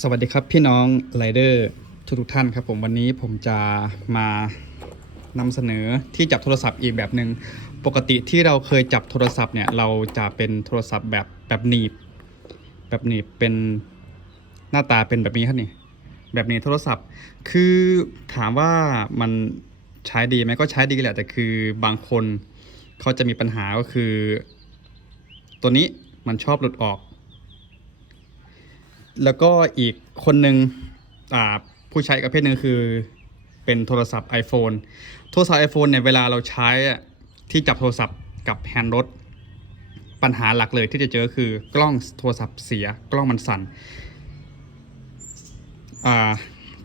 สวัสดีครับพี่น้องไรเดอร์ทุกทุกท่านครับผมวันนี้ผมจะมานำเสนอที่จับโทรศัพท์อีกแบบหนึง่งปกติที่เราเคยจับโทรศัพท์เนี่ยเราจะเป็นโทรศัพท์แบบแบบหนีบ แบบหนีบเป็นหน้าตาเป็นแบบนี้ครับนี่แบบหนี้โทรศัพท์ คือถามว่ามันใช้ดีไหมก็ใช้ดีแหละแต่คือบางคนเขาจะมีปัญหาก็คือ ตัวนี้มันชอบหลุดออก แล้วก็อีกคนหนึ่งผู้ใช้ประเภทหนึ่งคือเป็นโทรศัพท์ iPhone โทรศัพท์ iPhone เนี่ยเวลาเราใช้ที่จับโทรศัพท์กับแฮนด์รถ ปัญหาหลักเลยที่จะเจอคือกล้องโทรศัพท์เสียกล้องมันสั่นอ่า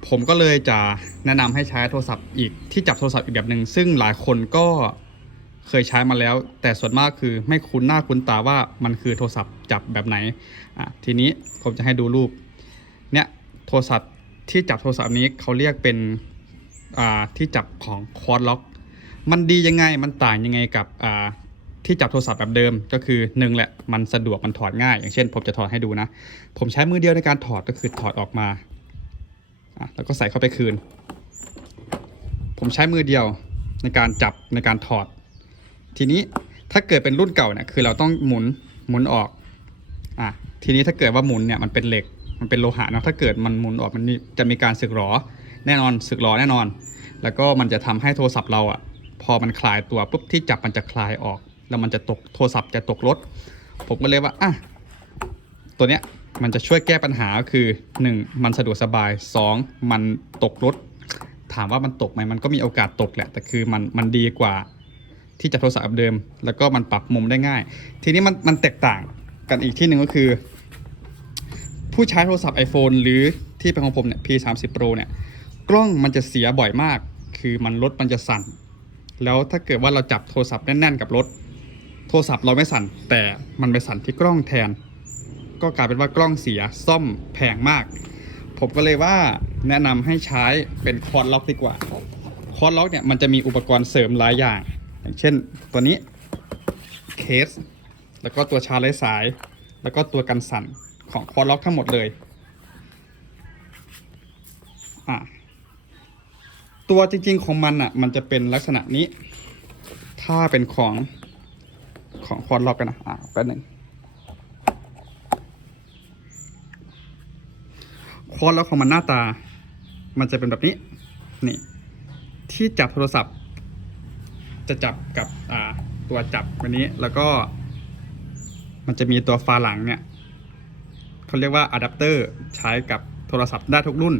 ผมก็เลยจะแนะนำให้ใช้โทรศัพท์อีกที่จับโทรศัพท์อีกแบบหนึ่งซึ่งหลายคนก็เคยใช้มาแล้ว แต่ส่วนมากคือไม่คุ้นหน้าคุ้นตาว่ามันคือโทรศัพท์จับแบบไหนทีนี้ ผมจะให้ดูรูป เนี่ยโทรศัพท์ที่จับโทรศัพท์นี้เขาเรียกเป็นอ่าที่จับของคอร์ดล็อก มันดียังไง มันต่างยังไงกับอ่าที่จับโทรศัพท์แบบเดิม ก็คือหนึ่งแหละมันสะดวกมันถอดง่าย อย่างเช่น ผมจะถอดให้ดูนะ ผมใช้มือเดียวในการถอดก็คือถอดออกมาอะแล้วก็ใส่เข้าไปคืน ผมใช้มือเดียวในการจับในการถอด ทีนี้ถ้าเกิดเป็นรุ่นเก่าเนี่ยคือเราต้องหมุนหมุนออกอะทีนี้ถ้าเกิดว่าหมุนเนี่ยมันเป็นเหล็ก มันเป็นโลหะนะถ้าเกิดมันหมุนออกมันจะมีการสึกหรอ แน่นอนสึกหรอแน่นอน แล้วก็มันจะทำให้โทรศัพท์เราอะ่ะ พอมันคลายตัวปุ๊บที่จับมันจะคลายออก แล้วมันจะตกโทรศัพท์จะตกรถ ผมก็เลยว่าอะตัวเนี้ยมันจะช่วยแก้ปัญหาก็คือ 1. มันสะดวกสบาย 2. มันตกรถ ถามว่ามันตกไหมมันก็มีโอกาสตกแหละ แต่คือมันมันดีกว่าที่จะโทรศัพท์เดิม แล้วก็มันปรับมุมได้ง่าย ทีนี้มันมันแตกต่าง กันอีกที่หนึ่งก็คือ ผู้ใช้โทรศัพท์ iPhone หรือที่เป็นของผมเนี่ย P30 Pro เนี่ย กล้องมันจะเสียบ่อยมาก คือมันรถมันจะสั่น แล้วถ้าเกิดว่าเราจับโทรศัพท์แน่นๆกับรถ โทรศัพท์เราไม่สั่น แต่มันไปสั่นที่กล้องแทน ก็กลายเป็นว่ากล้องเสียซ่อมแพงมาก ผมก็เลยว่าแนะนำให้ใช้เป็นคอร์ดล็อกดีกว่า คอร์ดล็อกเนี่ยมันจะมีอุปกรณ์เสริมหลายอย่าง อย่างเช่นตัวนี้เคส แล้วก็ตัวชาร์จไร้สาย แล้วก็ตัวกันสั่นของคอร์ดล็อกทั้งหมดเลยอะตัวจริงๆของมันอะ มันจะเป็นลักษณะนี้ ถ้าเป็นของของคอร์ดล็อกกันนะอะแป๊บหนึ่งคอร์ดล็อกของมันหน้าตา มันจะเป็นแบบนี้ นี่ ที่จับโทรศัพท์ จะจับกับอ่าตัวจับแบบนี้แล้วก็ มันจะมีตัวฝาหลังเนี่ยเขาเรียกว่าอะแดปเตอร์ใช้กับโทรศัพท์ได้ทุกรุ่น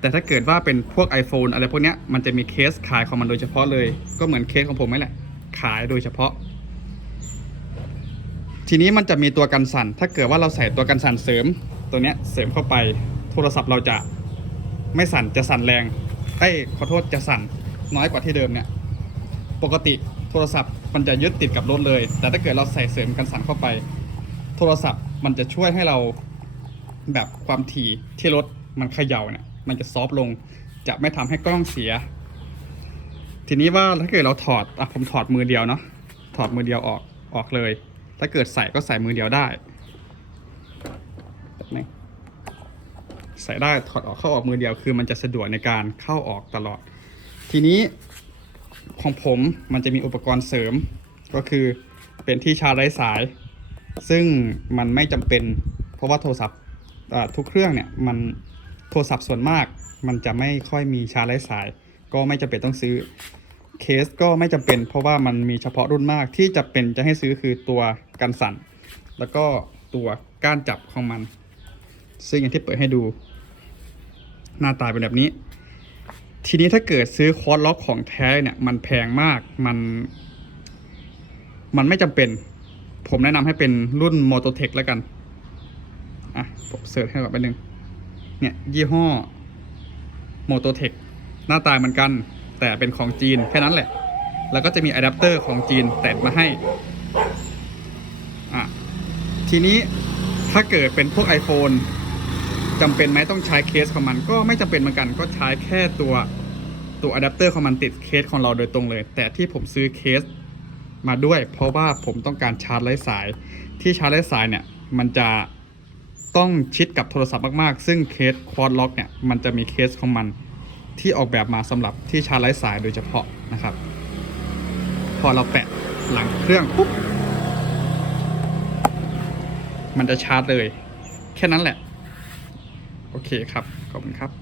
แต่ถ้าเกิดว่าเป็นพวก iPhone อะไรพวกนี้มันจะมีเคสขายของมันโดยเฉพาะเลย ก็เหมือนเคสของผมนี่แหละ ขายโดยเฉพาะ ทีนี้มันจะมีตัวกันสั่น ถ้าเกิดว่าเราใส่ตัวกันสั่นเสริม ตัวเนี้ยเสริมเข้าไป โทรศัพท์เราจะไม่สั่นจะสั่นแรงเอ้ยขอโทษจะสั่นน้อยกว่าที่เดิมเนี่ย ปกติ โทรศัพท์มันจะยึดติดกับรถเลย แต่ถ้าเกิดเราใส่เสริมกันสั่นเข้าไป โทรศัพท์มันจะช่วยให้เราแบบความถี่ที่รถมันเขย่าเนี่ยมันจะซอฟต์ลง จะไม่ทำให้กล้องเสีย ทีนี้ว่าถ้าเกิดเราถอดอะผมถอดมือเดียวเนาะถอดมือเดียวออกออกเลย ถ้าเกิดใส่ก็ใส่มือเดียวได้นี่ใส่ได้ถอดออกเข้าออกมือเดียวคือมันจะสะดวกในการเข้าออกตลอด ทีนี้ ของผมมันจะมีอุปกรณ์เสริม ก็คือเป็นที่ชาร์จไร้สาย ซึ่งมันไม่จำเป็น เพราะว่าโทรศัพท์ทุกเครื่องเนี่ยมันโทรศัพท์ส่วนมาก มันจะไม่ค่อยมีชาร์จไร้สาย ก็ไม่จำเป็นต้องซื้อเคสก็ไม่จำเป็น เพราะว่ามันมีเฉพาะรุ่นมากที่จะเป็นจะให้ซื้อคือตัวกันสั่น แล้วก็ตัวก้านจับของมัน ซึ่งอย่างที่เปิดให้ดู หน้าตาเป็นแบบนี้ ทีนี้ถ้าเกิดซื้อคอร์สล็อกของแท้เนี่ย มันแพงมากมัน มันไม่จำเป็น ผมแนะนำให้เป็นรุ่น m o t o t e c h แล้วกัน อะ ผมเสิร์ชให้ก่อนไปบนึงเนี่ย ยี่ห้อ m o t o t e c h หน้าตาเหมือนกัน แต่เป็นของจีนแค่นั้นแหละ แล้วก็จะมีอะแดปเตอร์ของจีนแตะมาให้ อะ ทีนี้ถ้าเกิดเป็นพวก iPhone จำเป็นไหมต้องใช้เคสของมัน ก็ไม่จำเป็นเหมือนกันก็ใช้แค่ตัวตัวอะแดปเตอร์ของมันติดเคสของเราโดยตรงเลย แต่ที่ผมซื้อเคสมาด้วย เพราะว่าผมต้องการชาร์จไร้สาย ที่ชาร์จไร้สายเนี่ยมันจะต้องชิดกับโทรศัพท์มากๆ ซึ่งเคสคอร์ดล็อกเนี่ยมันจะมีเคสของมันที่ออกแบบมาสำหรับที่ชาร์จไร้สายโดยเฉพาะนะครับ พอเราแปะหลังเครื่องปุ๊บมันจะชาร์จเลย แค่นั้นแหละ โอเคครับ ขอบคุณครับ